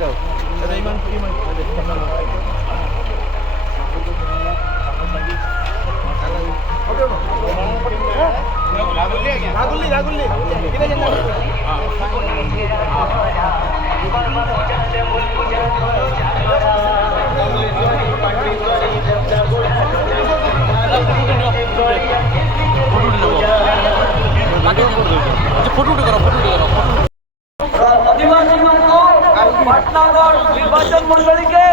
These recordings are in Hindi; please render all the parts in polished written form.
रहो निर्वाचन मंडली के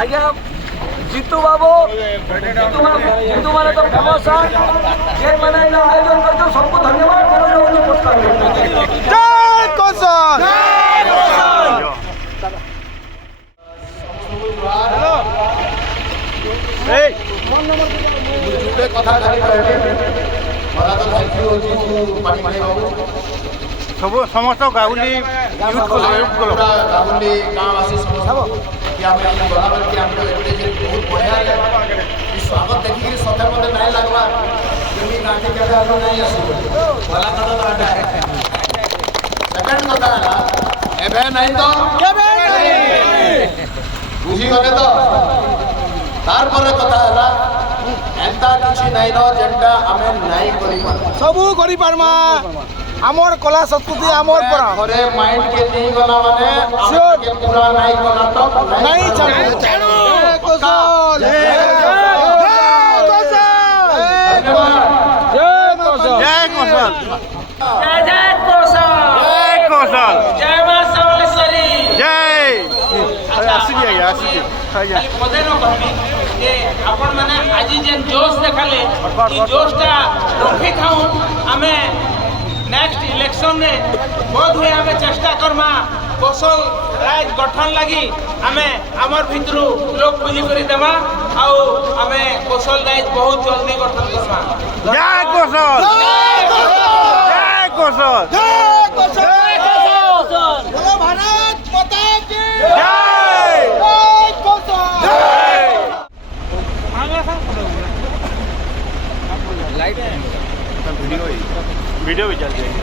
आज्ञा जीतू बाबू जीतू माने तो फेमस जे माने आयोजन कर सबको धन्यवाद जय कोसन जुड़े कथा मला तो थैंक यू पानी पानी बाबू सब समस्त गाउली यूथ को गाउली गाँव आसी कि आम गलाबर कि आम बहुत बढ़िया स्वागत देखिए सते मत नहीं लगवा जमी गांधी के नहीं आस भला कथा सेकेंड कथा एबे नहीं तो बुझी गले तो तार पर कथा है एंता किसी नहीं न जेंटा आमे नहीं करि पार सबू करि पारमा आमर कला संस्कृति आमर पर घरे माइंड के नहीं गला माने के पूरा नहीं गला तो नहीं चलो कोसल जय कोसल जय कोसल जय कोसल जय कोसल जय मां समलेश्वरी जय आसी पदे न कहबी जे आपण माने आज जेन जोश देखाले ई जोशटा रखी थाऊ आमे नेक्स्ट इलेक्शन में बहुत हुए आमे चेष्टा करमा कौशल राज गठन लगी आमे आमर भितरु लोग खोजी करी देमा आउ आमे कौशल राज बहुत जल्दी गठन करमा जय कोसल जय कोसल जय कोसल बोलो भारत माता की जय जय कोसल वीडियो भी चल जाएगी।